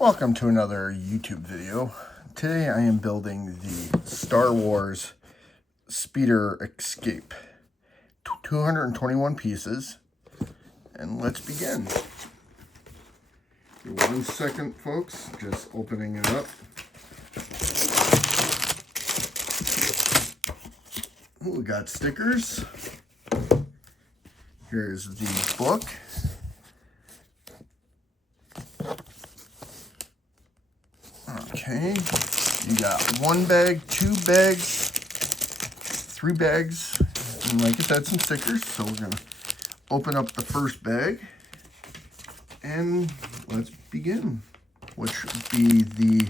Welcome to another YouTube video. Today I am building the Star Wars Speeder Escape. 221 pieces. And let's begin. Give 1 second, folks. Just opening it up. Ooh, we got stickers. Here's the book. Okay, you got 1 bag, 2 bags, 3 bags, and like I said, some stickers. So we're gonna open up the first bag and let's begin, which would be the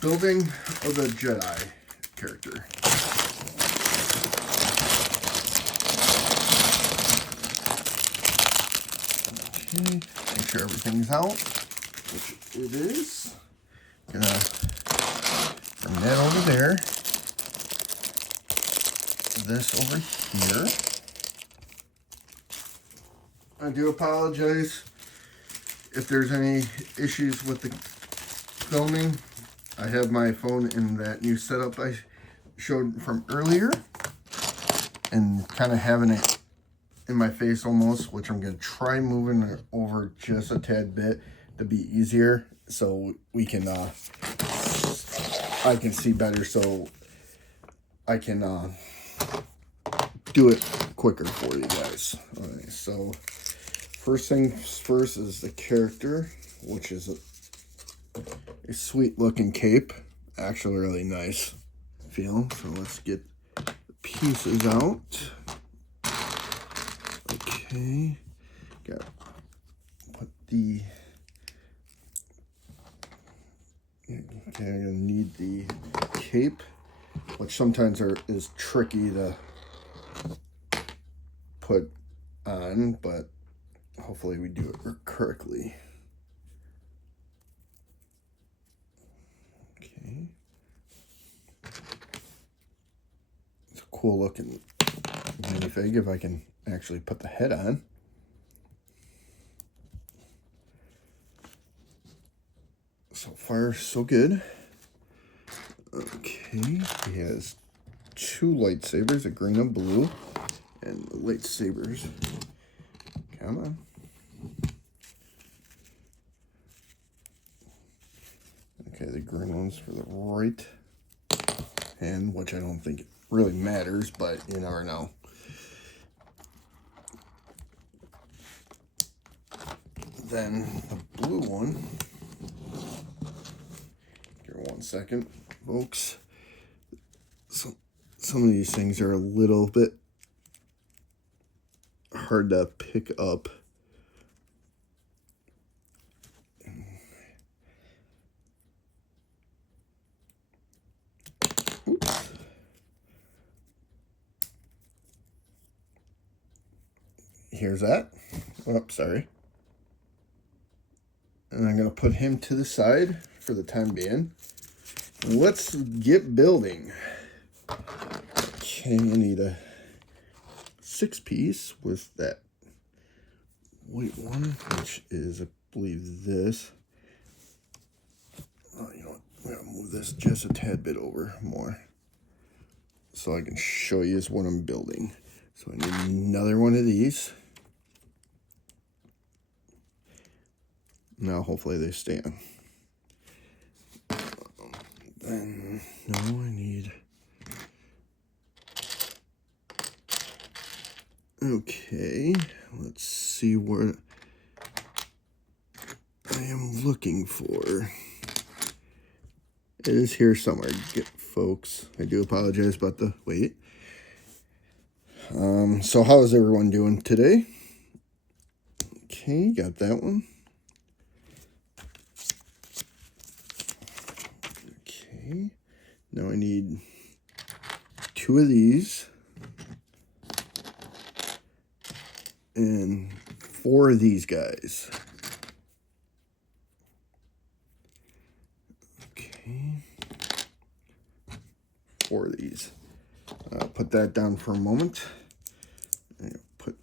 building of the Jedi character. Okay, make sure everything's out, which it is. Gonna bring that over there. This over here. I do apologize if there's any issues with the filming. I have my phone in that new setup I showed from earlier and kind of having it in my face almost, which I'm going to try moving it over just a tad bit to be easier so we can I can see better, so I can do it quicker for you guys. All right, so first things first is the character, which is a sweet looking cape, actually really nice feel. So let's get the pieces out. Okay, got put the okay, I'm gonna need the cape, which sometimes is tricky to put on, but hopefully we do it correctly. Okay, it's a cool looking minifig if I can actually put the head on. So far, so good. Okay, he has 2 lightsabers, a green and blue, and the lightsabers. Come on. Okay, the green one's for the right hand, which I don't think really matters, but you never know. Then the blue one. Give me 1 second, folks. So some of these things are a little bit hard to pick up. Oops. Here's that. Oh, sorry. And I'm going to put him to the side for the time being. Let's get building. Okay, I need a 6-piece with that white one, which is, I believe, this. Oh, you know what? I'm going to move this just a tad bit over more so I can show you what I'm building. So I need another one of these. Now, hopefully they stay on. Then, no, I need... Okay, let's see what I am looking for. It is here somewhere, folks. I do apologize about the wait. So how is everyone doing today? Okay, got that one. Okay, now I need 2 of these and 4 of these guys. Okay, 4 of these. I'll put that down for a moment. Put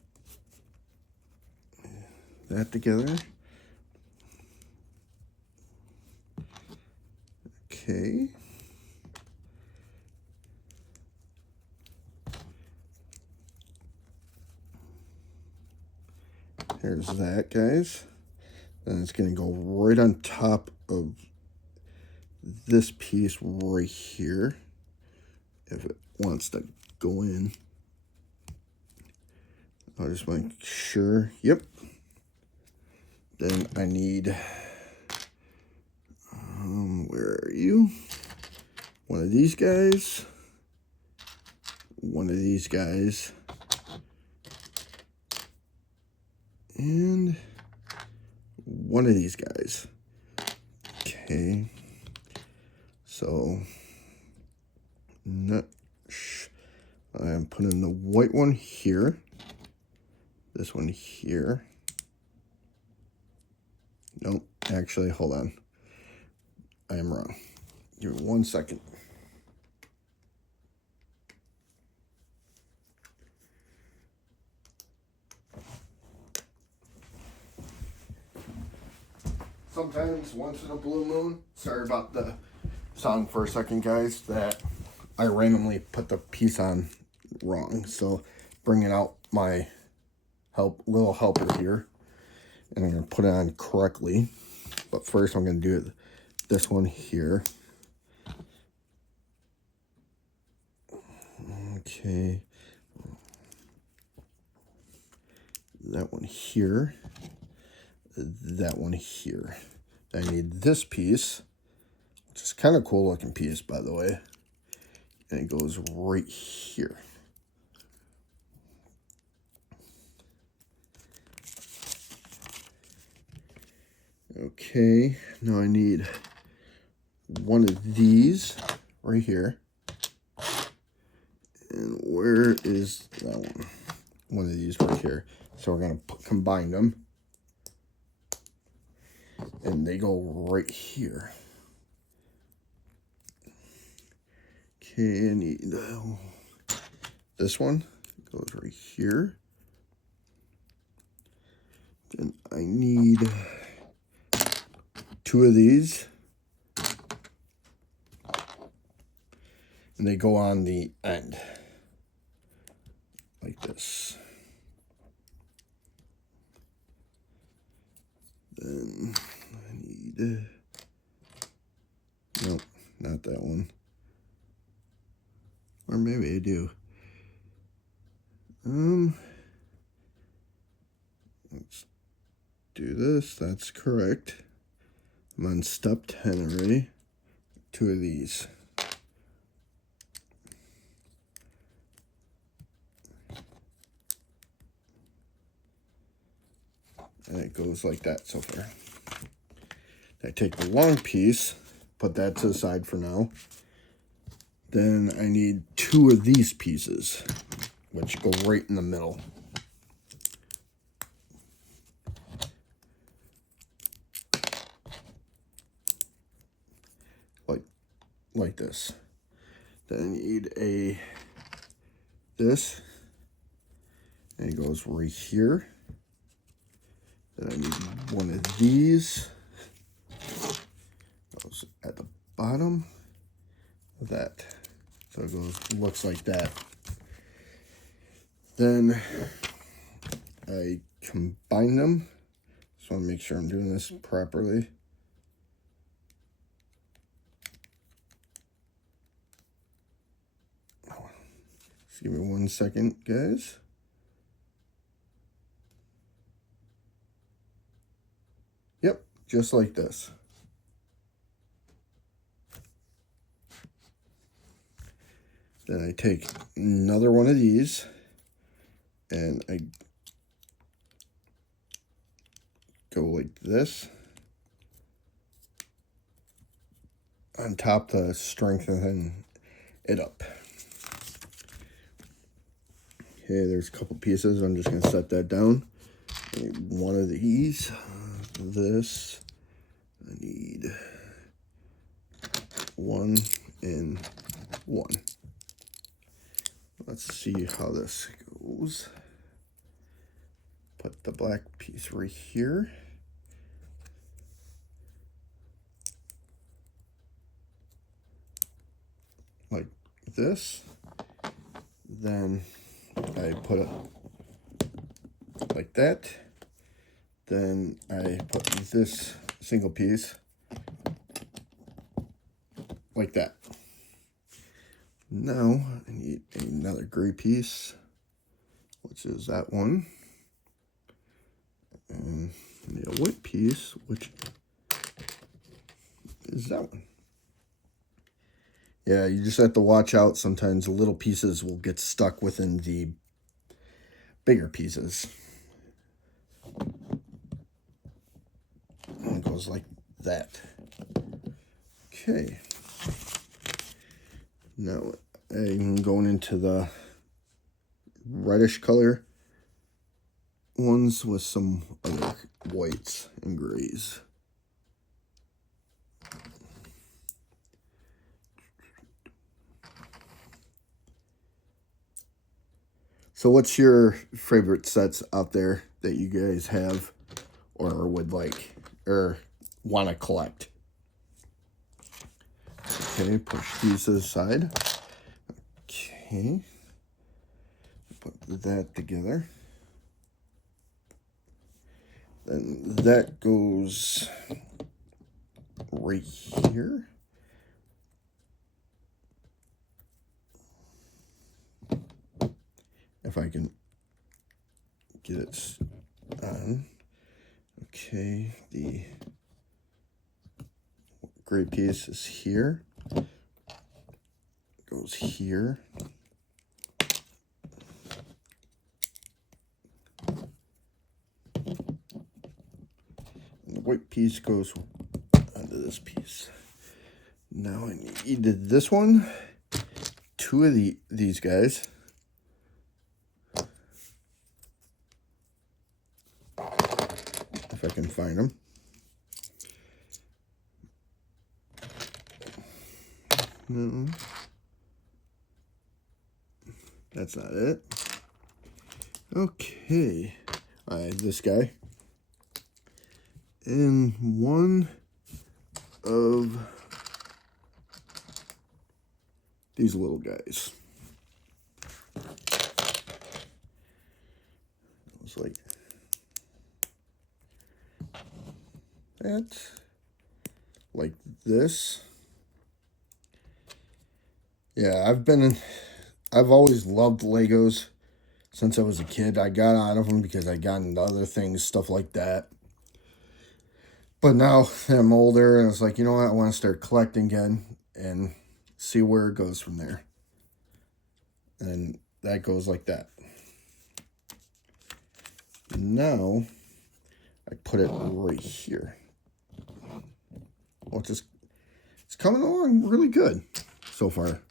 that together. Okay. Here's that, guys. And it's going to go right on top of this piece right here if it wants to go in. I'll just make sure. Yep. Then I need, where are you? One of these guys. One of these guys. And one of these guys. Okay. So, I'm putting the white one here. This one here. Nope, actually, hold on. I am wrong. Give me 1 second. Sometimes, once in a blue moon, sorry about the sound for a second, guys, that I randomly put the piece on wrong. So, bringing out my little helper here, and I'm going to put it on correctly. But first, I'm going to do this one here. Okay. That one here. That one here. I need this piece, which is kind of cool looking piece, by the way. And it goes right here. Okay, now I need one of these right here. And where is that one? One of these right here. So we're going to combine them. And they go right here. Okay, I need this one. Goes right here. Then I need two of these. And they go on the end. Like this. Then I need, nope, not that one. Or maybe I do. Let's do this. That's correct. I'm on step 10 already. Two of these. And it goes like that so far. I take the long piece, put that to the side for now. Then I need two of these pieces, which go right in the middle. Like this. Then I need this, and it goes right here. Then I need one of these. Goes at the bottom of that. So it looks like that. Then I combine them. Just want to make sure I'm doing this properly. Just give me 1 second, guys. Yep, just like this. Then I take another one of these and I go like this on top to strengthen it up. Okay, there's a couple pieces. I'm just going to set that down. I need one of these. This. I need one and one. Let's see how this goes. Put the black piece right here. like this. Then I put it like that. Then I put this single piece like that. Now I need another gray piece, which is that one. And I need a white piece, which is that one. Yeah, you just have to watch out. Sometimes the little pieces will get stuck within the bigger pieces. And it goes like that. Okay. Now I'm going into the reddish color ones with some other whites and grays. So what's your favorite sets out there that you guys have or would like or want to collect? Okay, push these to the side. Okay. Put that together. Then that goes right here. If I can get it on. Okay, the gray piece is here. Goes here. And the white piece goes onto this piece. Now I need this one, two of these guys. If I can find them. No. That's not it. Okay. This guy. And one of these little guys. It's like that. Like this. Yeah, I've always loved Legos since I was a kid. I got out of them because I got into other things, stuff like that. But now that I'm older, and it's like, you know what, I want to start collecting again and see where it goes from there. And that goes like that. Now, I put it right here. Well, it's coming along really good so far.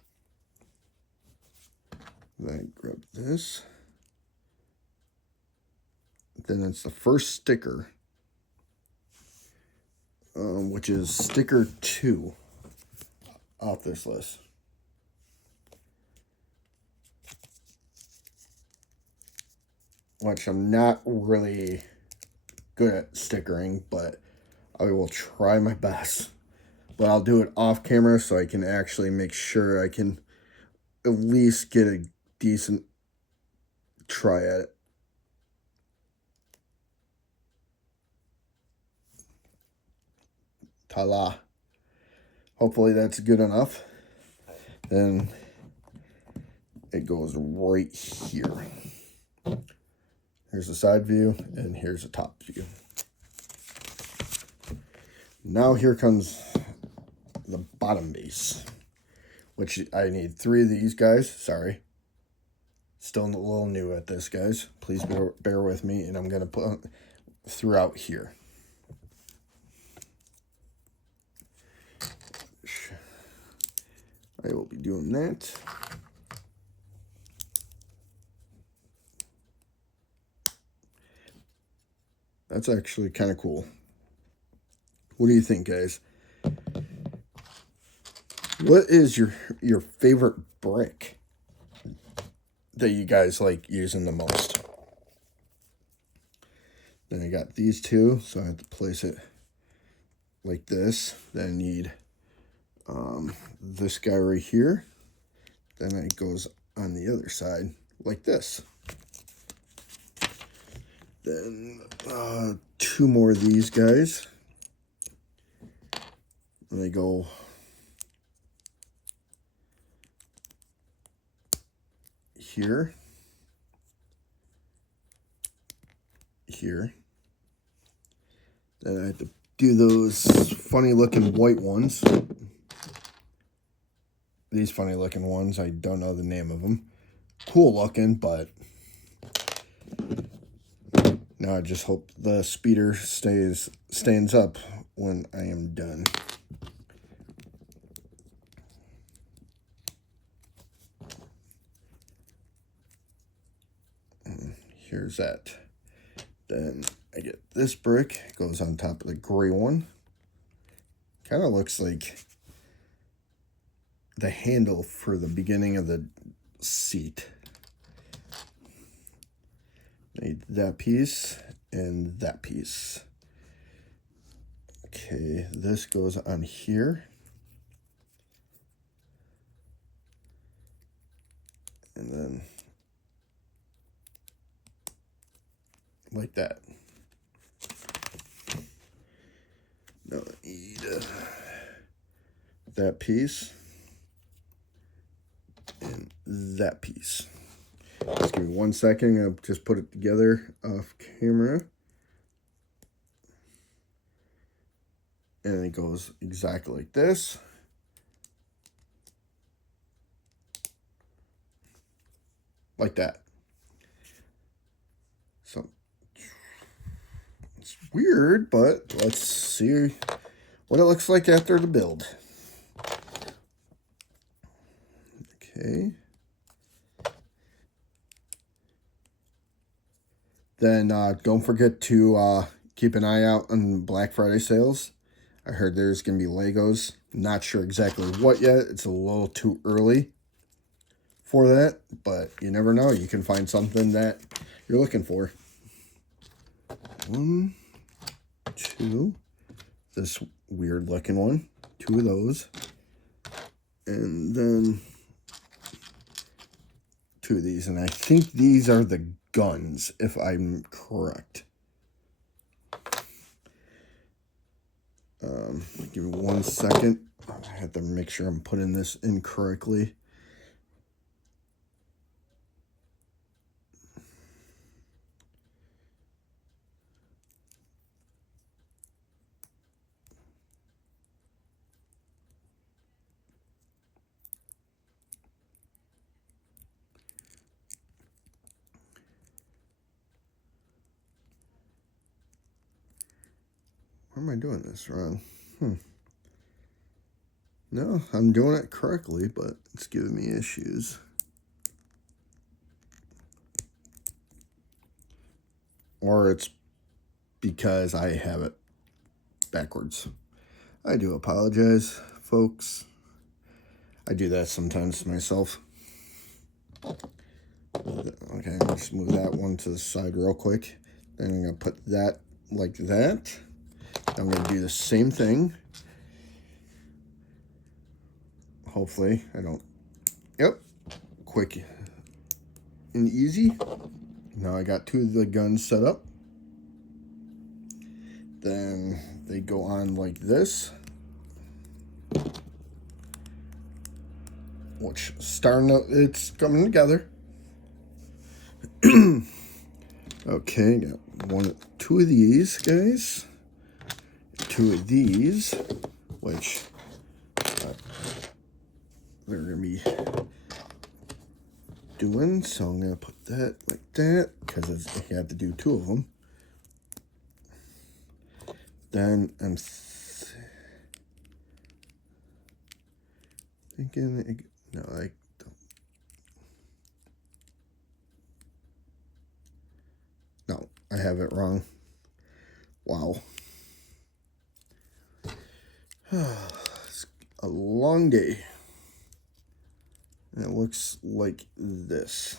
Then I grab this. Then it's the first sticker, which is sticker 2 off this list. Which I'm not really good at stickering, but I will try my best. But I'll do it off camera so I can actually make sure I can at least get a decent try at it. Ta-la. Hopefully that's good enough. Then it goes right here. Here's the side view, and here's the top view. Now here comes the bottom base, which I need 3 of these guys. Sorry. Still a little new at this, guys. Please bear with me, and I'm going to put throughout here. I will be doing that. That's actually kind of cool. What do you think, guys? What is your favorite brick that you guys like using the most? Then I got these two, so I have to place it like this. Then I need this guy right here. Then it goes on the other side like this. Then 2 more of these guys. And they go here, here. Then I have to do those funny looking white ones. These funny looking ones, I don't know the name of them. Cool looking, but now I just hope the speeder stands up when I am done. And here's that. Then I get this brick, goes on top of the gray one. Kind of looks like the handle for the beginning of the seat. Made that piece and that piece. Okay, this goes on here. And then like that. Now I need that piece and that piece. Just give me 1 second. I'll just put it together off camera. And it goes exactly like this. Like that. So it's weird, but let's see what it looks like after the build. Okay. Then don't forget to keep an eye out on Black Friday sales. I heard there's going to be Legos. Not sure exactly what yet. It's a little too early for that, but you never know. You can find something that you're looking for. 1, 2. This weird looking one. 2 of those. And then 2 of these. And I think these are the guns, if I'm correct. Give me 1 second. I have to make sure I'm putting this in correctly. Why am I doing this wrong? No, I'm doing it correctly, but it's giving me issues. Or it's because I have it backwards. I do apologize, folks. I do that sometimes myself. Okay, just move that one to the side real quick. Then I'm going to put that like that. I'm going to do the same thing. Hopefully I don't. Yep. Quick and easy. Now I got 2 of the guns set up. Then they go on like this. Which it's coming together. Okay, got 2 of these guys. 2 of these, which they're going to be doing. So I'm going to put that like that because I have to do 2 of them. Then I'm thinking, no, I don't. No, I have it wrong. Wow. It's a long day. And it looks like this.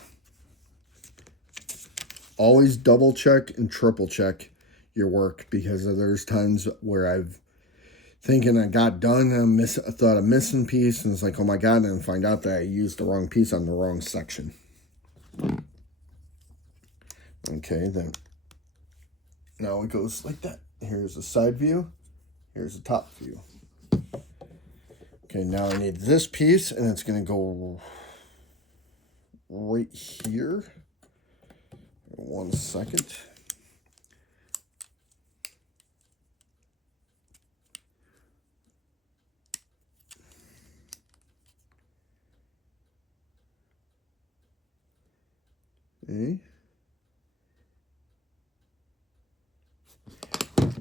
Always double check and triple check your work because there's times where I've thinking I got done. I thought a missing piece, and it's like, oh my God, and then find out that I used the wrong piece on the wrong section. Okay, then now it goes like that. Here's the side view. Here's the top view. Okay, now I need this piece, and it's going to go right here. 1 second. Okay.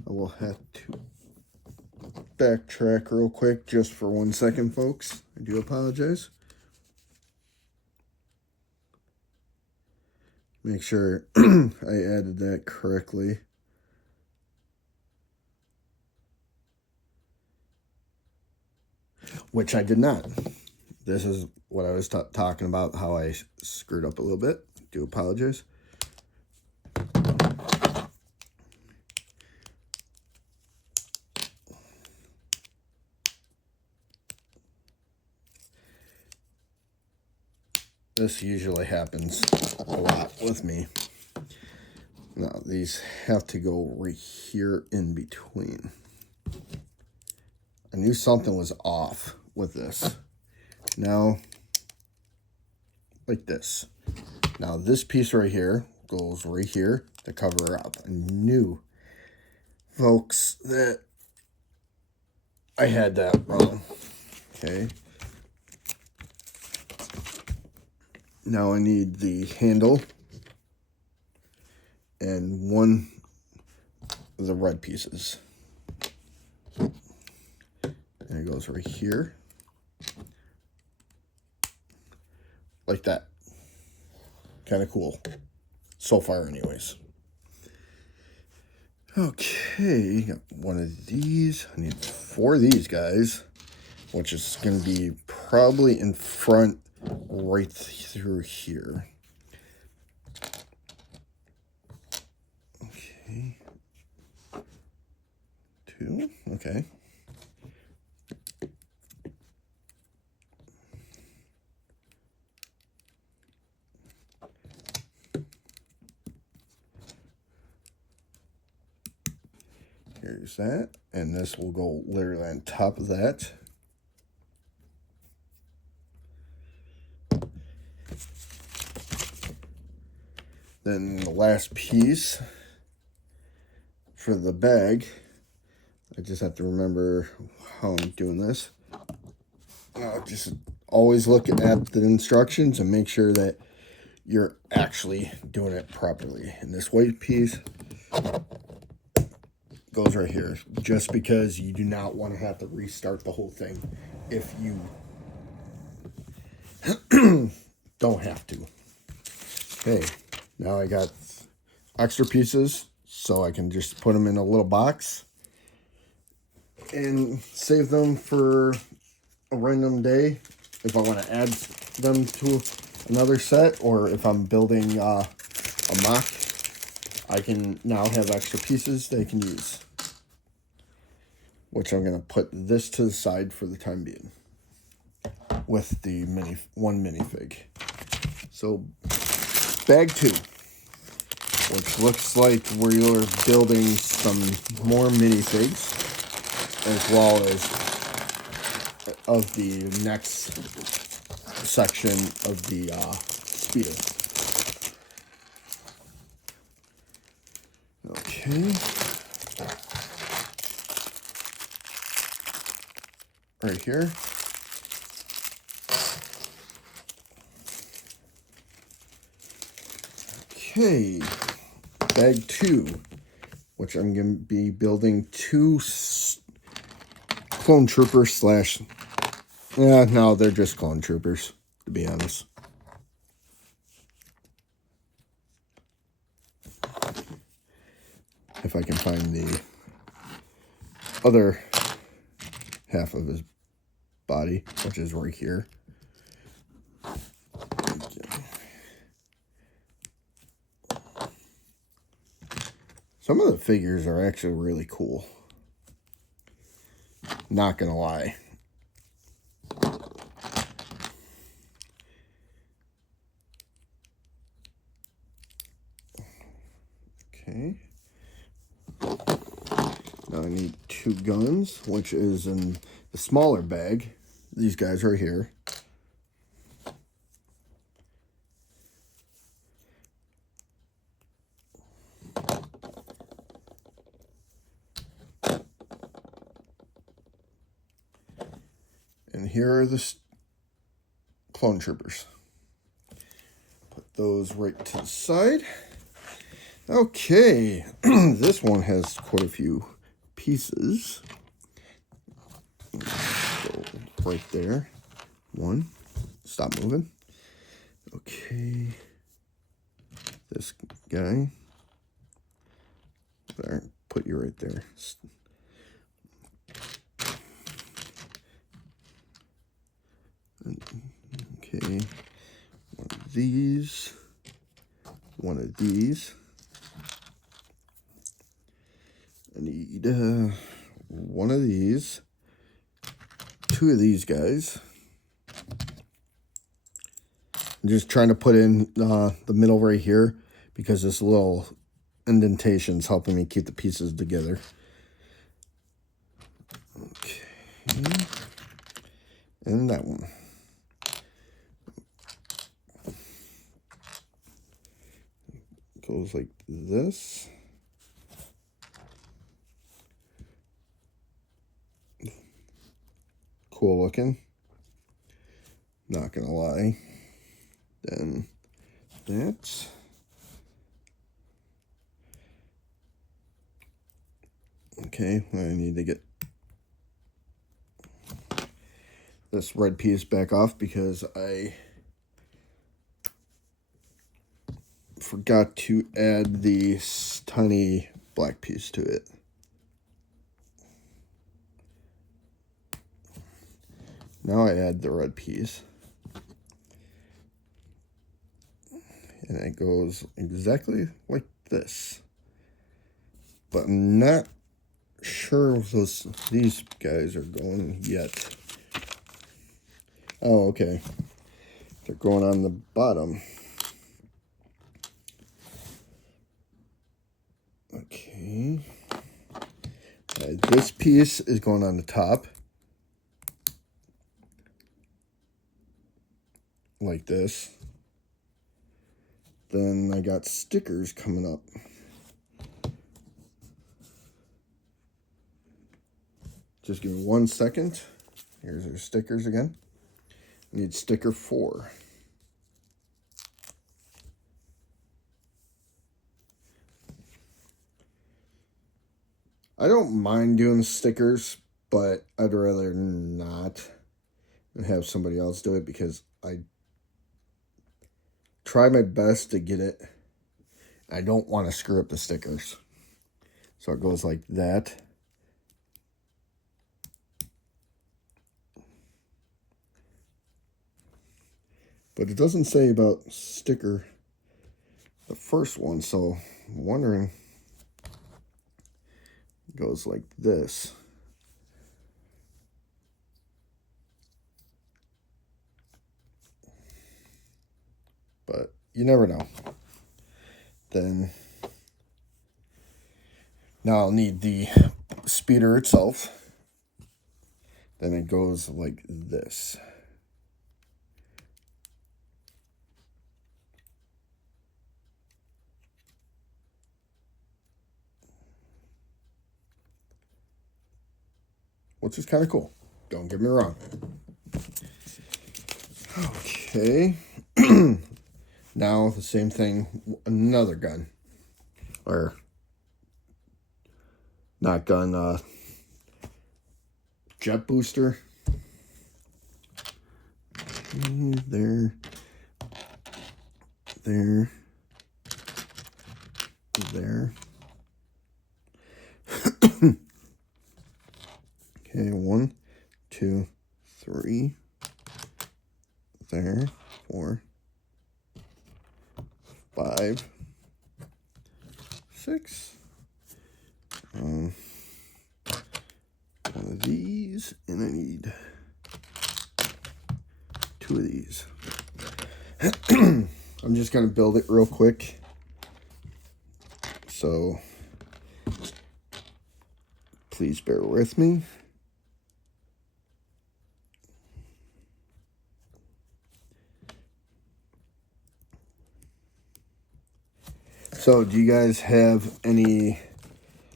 I will have to backtrack real quick just for 1 second, folks. I do apologize. Make sure I added that correctly. Which I did not. This is what I was talking about, how I screwed up a little bit. Do apologize. This usually happens a lot with me. Now, these have to go right here in between. I knew something was off with this. Now, like this. Now, this piece right here goes right here to cover up. I knew, folks, that I had that wrong. Okay. Now I need the handle and one of the red pieces. And it goes right here. Like that. Kind of cool. So far anyways. Okay, got one of these. I need 4 of these guys, which is going to be probably in front right through here. Okay. 2, okay. Here's that, and this will go literally on top of that. Then the last piece for the bag, I just have to remember how I'm doing this. Just always look at the instructions and make sure that you're actually doing it properly. And this white piece goes right here, just because you do not want to have to restart the whole thing if you don't have to. Okay, now I got extra pieces, so I can just put them in a little box and save them for a random day if I want to add them to another set, or if I'm building a mock, I can now have extra pieces they can use. Which I'm going to put this to the side for the time being with the one minifig. So bag 2, which looks like we're building some more minifigs, as well as of the next section of the speeder. Okay. Right here. Okay, bag 2, which I'm going to be building 2 clone troopers slash, no, they're just clone troopers, to be honest. If I can find the other half of his body, which is right here. Some of the figures are actually really cool. Not gonna lie. Okay. Now I need 2 guns, which is in the smaller bag. These guys right here. And here are the clone troopers. Put those right to the side. Okay, this one has quite a few pieces. Go right there. 1. Stop moving. Okay. This guy. There. Put you right there. Okay. One of these. One of these. I need one of these. 2 of these guys. I'm just trying to put in the middle right here because this little indentation is helping me keep the pieces together. Okay. And that one. Goes like this. Cool looking. Not gonna lie. Then that. Okay, I need to get this red piece back off because I forgot to add the tiny black piece to it. Now I add the red piece. And it goes exactly like this. But I'm not sure if these guys are going yet. Oh, okay. They're going on the bottom. Okay. This piece is going on the top. Like this. Then I got stickers coming up. Just give me 1 second. Here's our stickers again. I need sticker 4. I don't mind doing stickers, but I'd rather not and have somebody else do it because I try my best to get it. I don't want to screw up the stickers. So it goes like that. But it doesn't say about sticker the first one, so I'm wondering. It goes like this. But you never know. Then now I'll need the speeder itself. Then it goes like this. Which is kind of cool. Don't get me wrong. Okay. Now the same thing, another gun. Or not gun, jet booster. There. There. There. Okay, 1, 2, 3. There. 4, 5, 6. One of these. these, and I need 2 of these. I'm just going to build it real quick. So please bear with me. So do you guys have any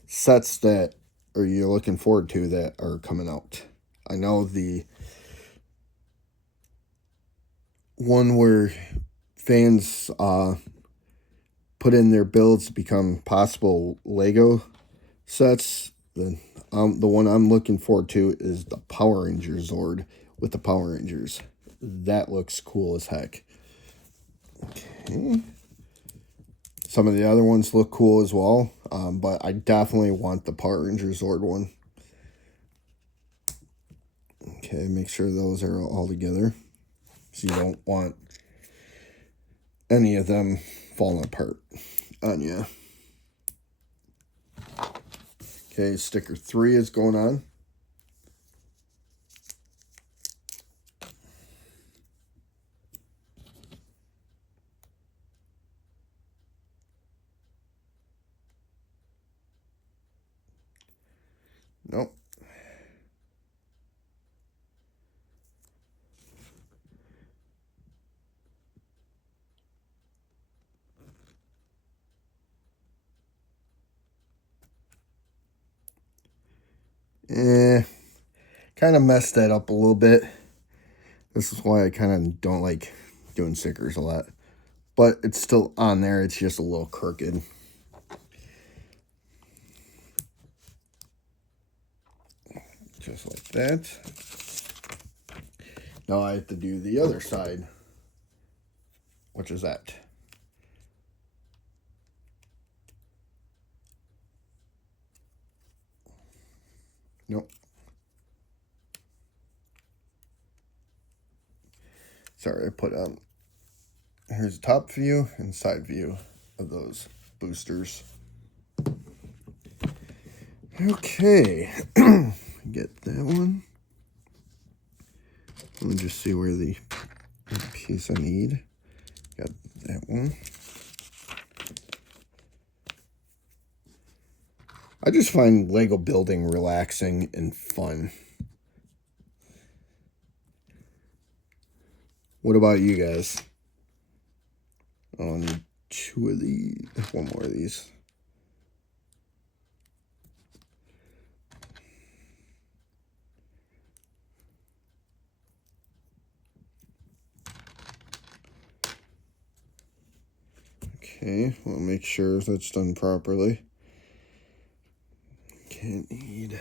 sets that are you looking forward to that are coming out? I know the one where fans put in their builds to become possible Lego sets. The one I'm looking forward to is the Power Rangers Zord with the Power Rangers. That looks cool as heck. Okay. Some of the other ones look cool as well, but I definitely want the Power Rangers Zord one. Okay, make sure those are all together, so you don't want any of them falling apart on you. Okay, sticker 3 is going on. Nope. Kind of messed that up a little bit. This is why I kind of don't like doing stickers a lot. But it's still on there. It's just a little crooked. Just like that. Now I have to do the other side. Which is that. Nope. Sorry, I put here's the top view and side view of those boosters. Okay, get that one. Let me just see where the piece I need. Got that one. I just find Lego building relaxing and fun. What about you guys? Oh, I need 2 of these. 1 more of these. Okay, we'll make sure that's done properly. Can't need.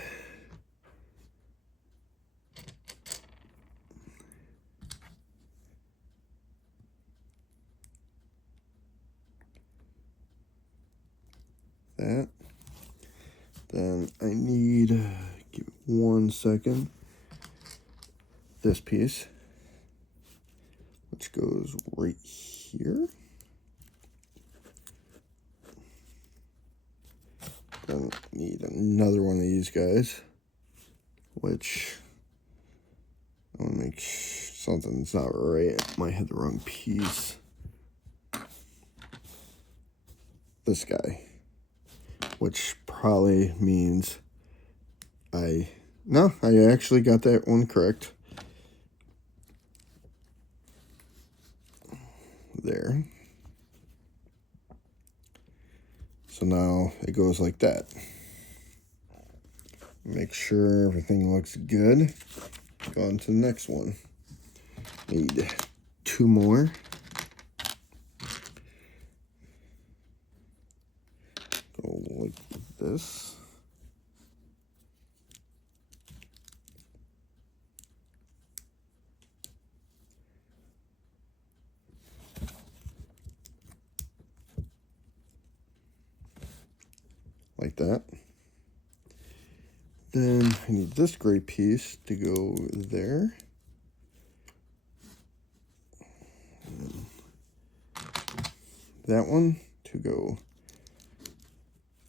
That. Then I need, give it 1 second, this piece, which goes right here. Then need another one of these guys, which I want to make something's not right. I might have the wrong piece. This guy, which probably means I actually got that one correct. There. So now it goes like that. Make sure everything looks good. Go on to the next one. Need 2 more. Go like this. Like that. Then I need this gray piece to go there. And that one to go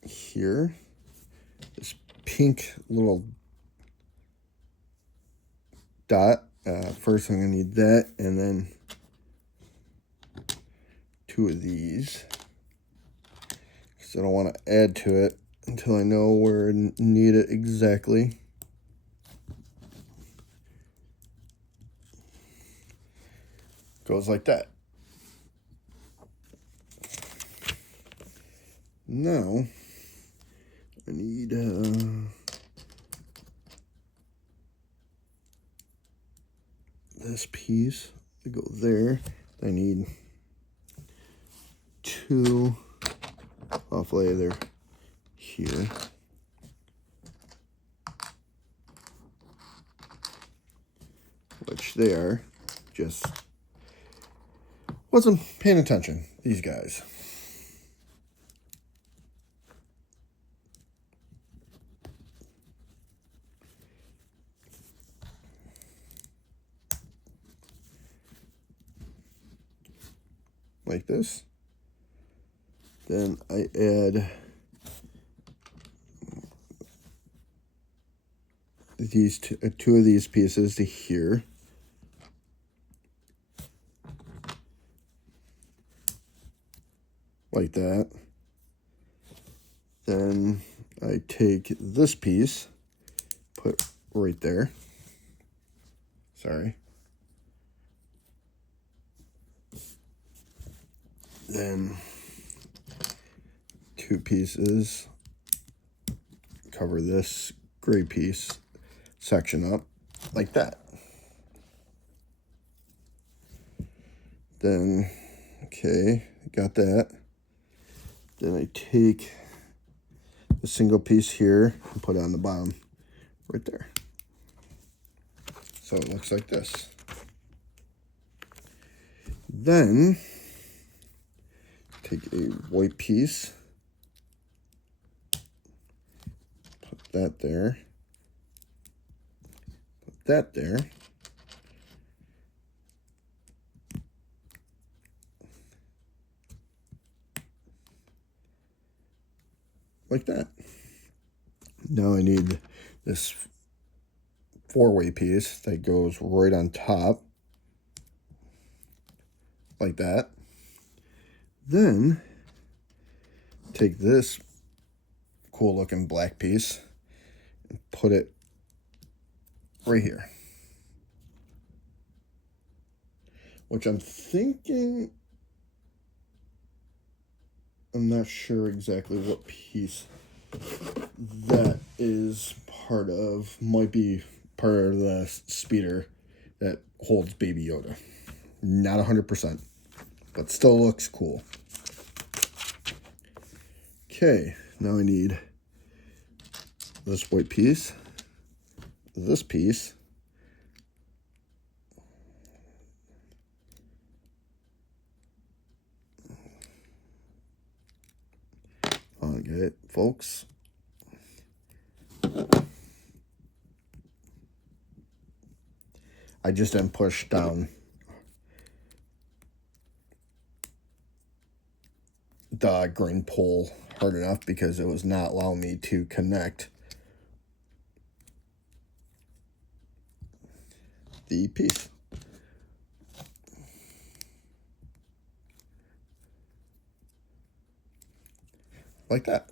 here. This pink little dot. First I'm going to need that, and then 2 of these, because I don't want to add to it until I know where I need it exactly. Goes like that. Now I need this piece to go there. I need 2 off layer here. Which they are. Just wasn't paying attention, these guys. Like this. Then I add these 2 of these pieces to here. Like that. Then I take this piece, put right there. Sorry. Then 2 pieces, cover this gray piece section up like that. Then, okay, got that. Then I take the single piece here and put it on the bottom right there. So it looks like this. Then take a white piece, put that there, put that there, like that. Now I need this 4-way piece that goes right on top, like that. Then take this cool looking black piece and put it right here. Which I'm thinking, I'm not sure exactly what piece that is part of. Might be part of the speeder that holds Baby Yoda. Not 100%, but still looks cool. Okay, now I need this white piece, this piece, get it, folks. I just didn't push down the green pole hard enough because it was not allowing me to connect the piece. Like that.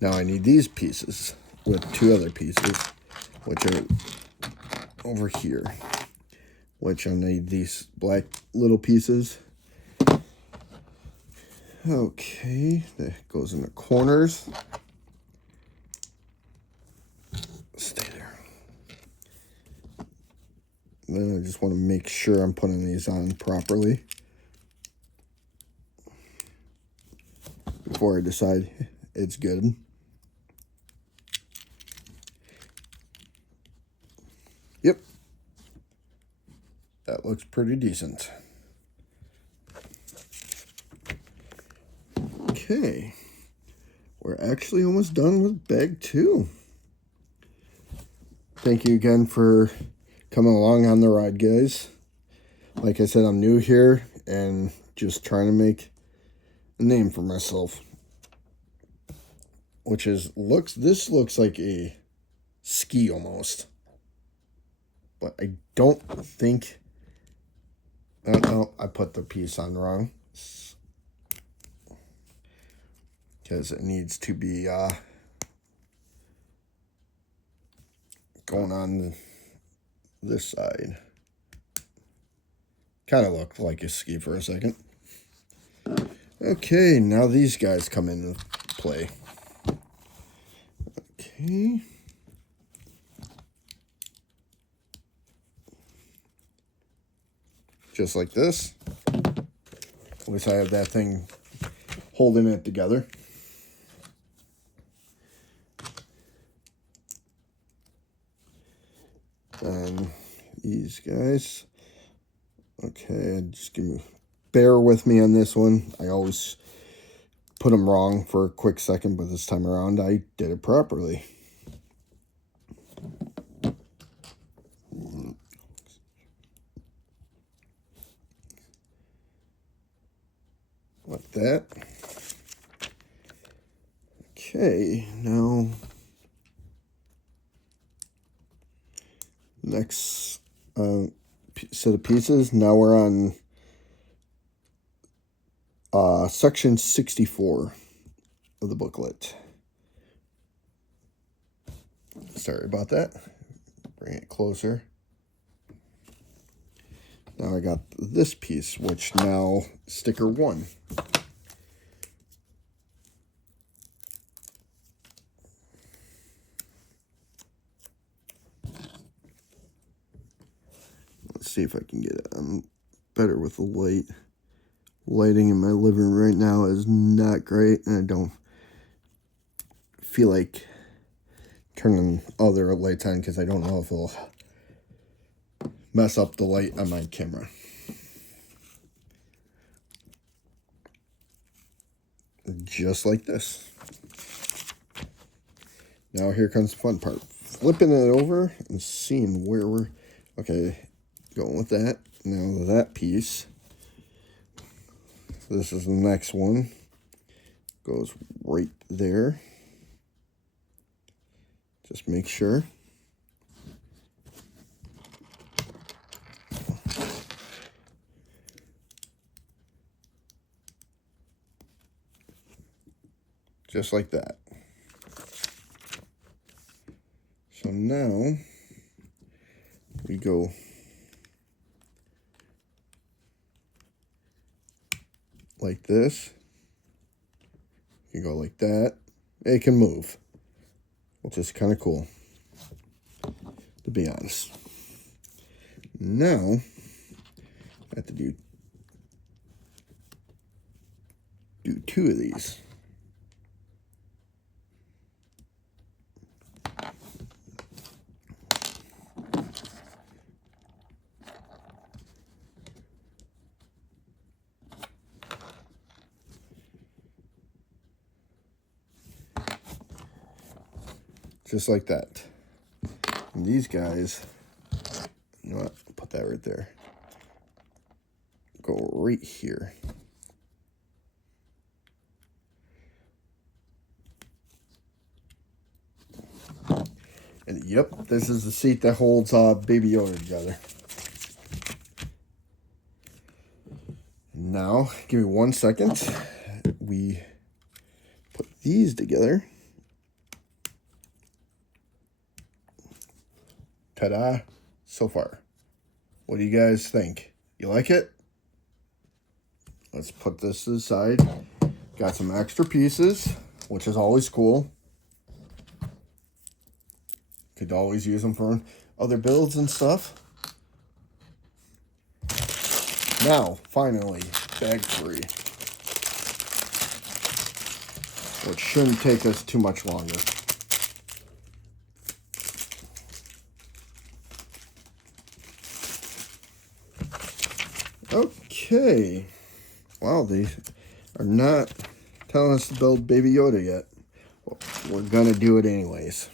Now I need these pieces with 2 other pieces, which are over here, which I need these black little pieces. Okay, that goes in the corners. Stay there. Then I just want to make sure I'm putting these on properly before I decide it's good. Yep. That looks pretty decent. Okay. We're actually almost done with bag 2. Thank you again for coming along on the ride, guys. Like I said, I'm new here and just trying to make a name for myself. which is this looks like a ski almost. But I don't think, no, I put the piece on wrong. Because it needs to be going on this side. Kind of looked like a ski for a second. Okay, now these guys come into play. Okay. Just like this. At least I have that thing holding it together. And these guys. Okay, just bear with me on this one. I always put them wrong for a quick second, but this time around I did it properly. Like that. Okay, now next set of pieces. Now we're on section 64 of the booklet. Sorry about that. Bring it closer. Now I got this piece, which now sticker 1. Let's see if I can get it. I'm better with the light. Lighting in my living room right now is not great, and I don't feel like turning other lights on because I don't know if it'll mess up the light on my camera. Just like this. Now here comes the fun part. Flipping it over and seeing where we're... Okay, going with that. Now that piece. This is the next one. Goes right there. Just make sure. Just like that. So now we go like this. You can go like that. It can move, which is kind of cool, to be honest. Now I have to do 2 of these. Just like that. And these guys, you know what? Put that right there. Go right here. And yep, this is the seat that holds Baby Yoda together. Now, give me 1 second. We put these together. Ta-da. So far. What do you guys think? You like it? Let's put this to the side. Got some extra pieces, which is always cool. Could always use them for other builds and stuff. Now, finally, bag free. Which shouldn't take us too much longer. Okay. Wow, they are not telling us to build Baby Yoda yet. Well, we're gonna do it anyways.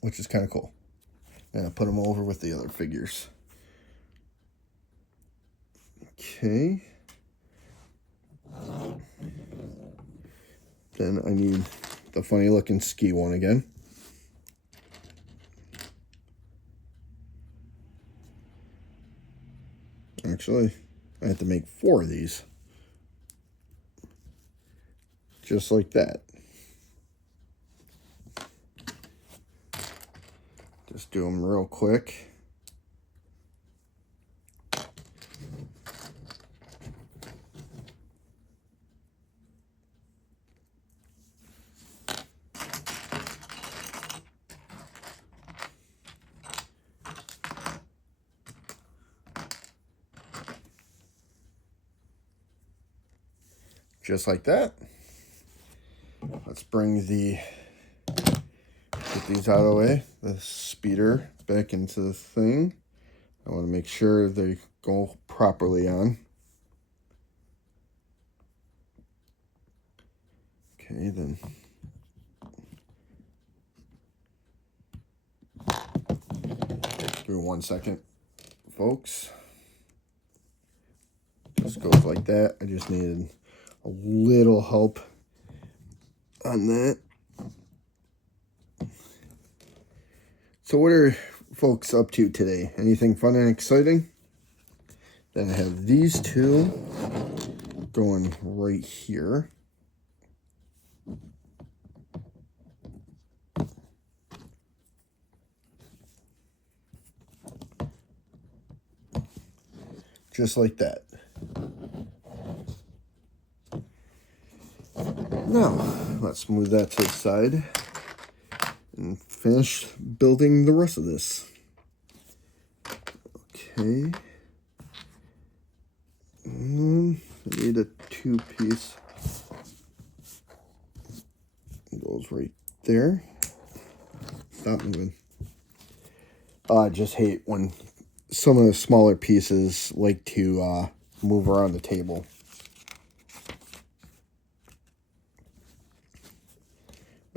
Which is kind of cool. And I put them over with the other figures. Okay. Then I need the funny looking ski one again. Actually, I have to make 4 of these. Just like that. Just do them real quick. Just like that. Let's bring get these out of the way. The speeder back into the thing. I want to make sure they go properly on. Okay, then. Give me 1 second, folks. Just goes like that. I just needed a little help on that. So what are folks up to today? Anything fun and exciting? Then I have these 2 going right here. Just like that. Now, let's move that to the side and finish building the rest of this. Okay. I need a 2-piece. It goes right there. Stop moving. I just hate when some of the smaller pieces like to move around the table.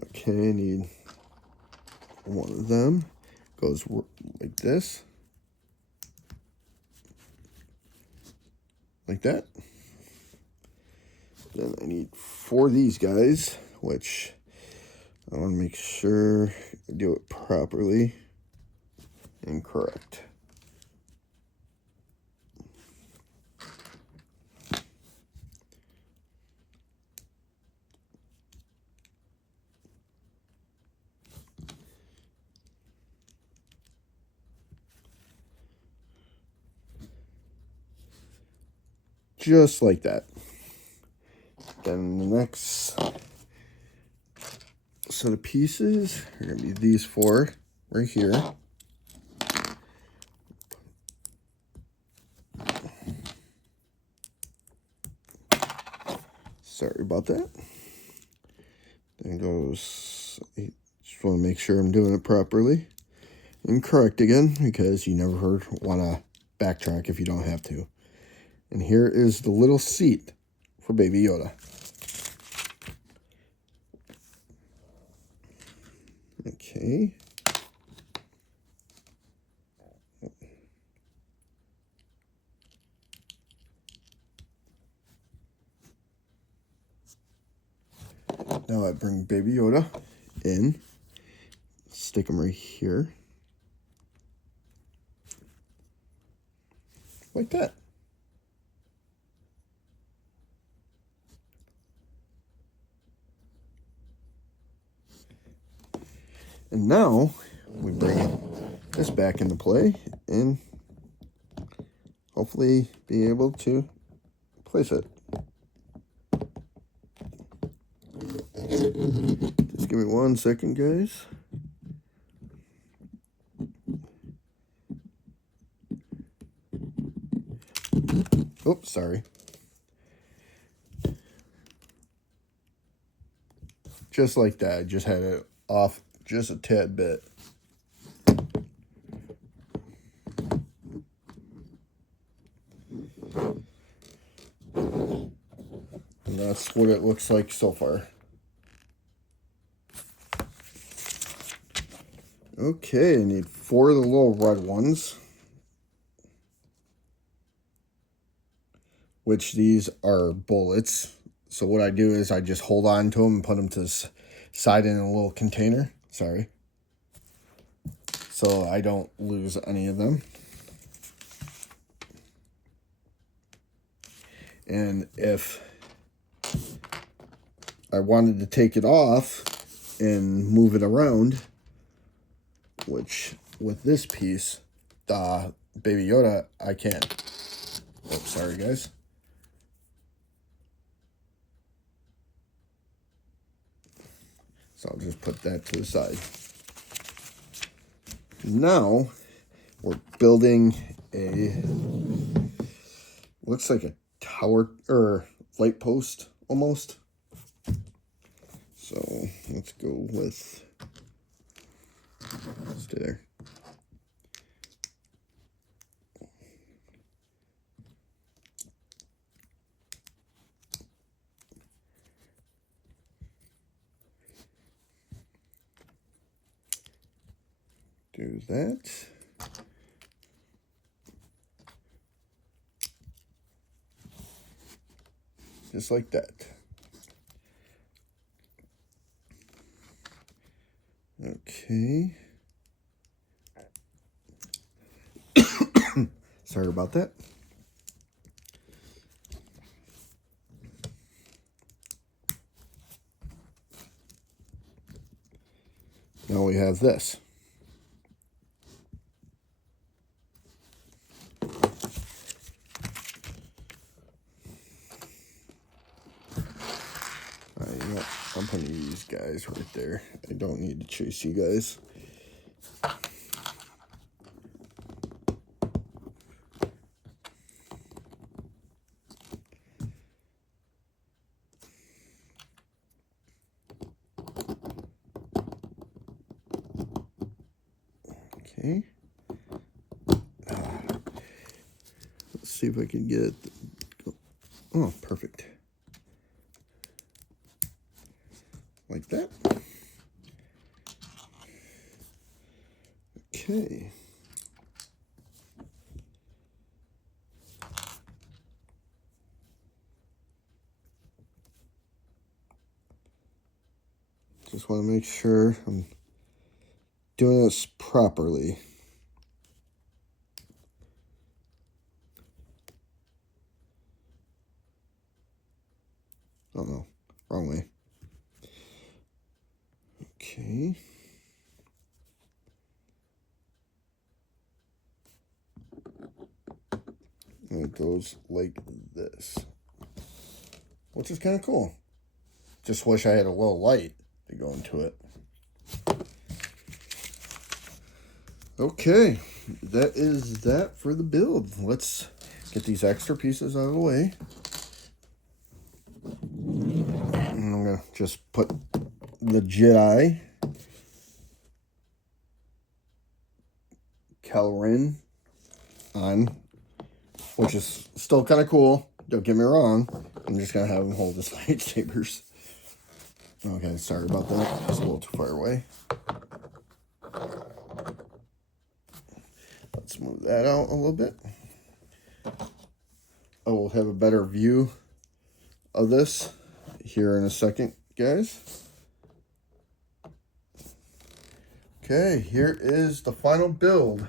Okay, I need one of them. Goes like this. Like that. Then I need 4 of these guys, which I want to make sure I do it properly and correct. Just like that. Then the next set of pieces are going to be these 4 right here. Sorry about that. Then goes, I just want to make sure I'm doing it properly and correct again, because you never want to backtrack if you don't have to. And here is the little seat for Baby Yoda. Okay. Now I bring Baby Yoda in, stick him right here, like that. And now we bring this back into play and hopefully be able to place it. Just give me 1 second, guys. Oops, sorry. Just like that. I just had it off just a tad bit. And that's what it looks like so far. Okay, I need 4 of the little red ones, which these are bullets. So what I do is I just hold on to them and put them to the side in a little container. Sorry. So I don't lose any of them. And if I wanted to take it off and move it around, which with this piece, the Baby Yoda, I can. Oh, sorry guys. So I'll just put that to the side. Now we're building a, looks like a tower or light post almost. So let's go with, stay there. Do that. Just like that. Okay. Sorry about that. Now we have this. You know, I'm putting these guys right there. I don't need to chase you guys. Okay. Let's see if I can get it. Oh, perfect. Like that. Okay. Just want to make sure I'm doing this properly. Oh no, wrong way. Okay. And it goes like this, which is kind of cool. Just wish I had a little light to go into it. Okay, that is that for the build. Let's get these extra pieces out of the way. And I'm going to just put the Jedi Calrin on, which is still kind of cool. Don't get me wrong. I'm just going to have him hold his lightsabers. Okay, sorry about that. It's a little too far away. Let's move that out a little bit. I will have a better view of this here in a second, guys. Okay, here is the final build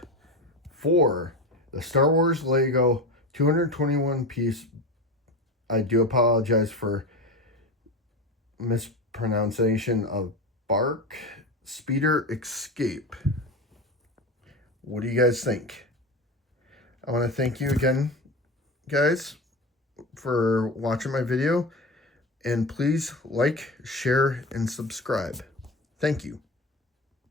for the Star Wars Lego 221 piece. I do apologize for mispronunciation of Barc Speeder Escape. What do you guys think? I want to thank you again, guys, for watching my video. And please like, share, and subscribe. Thank you.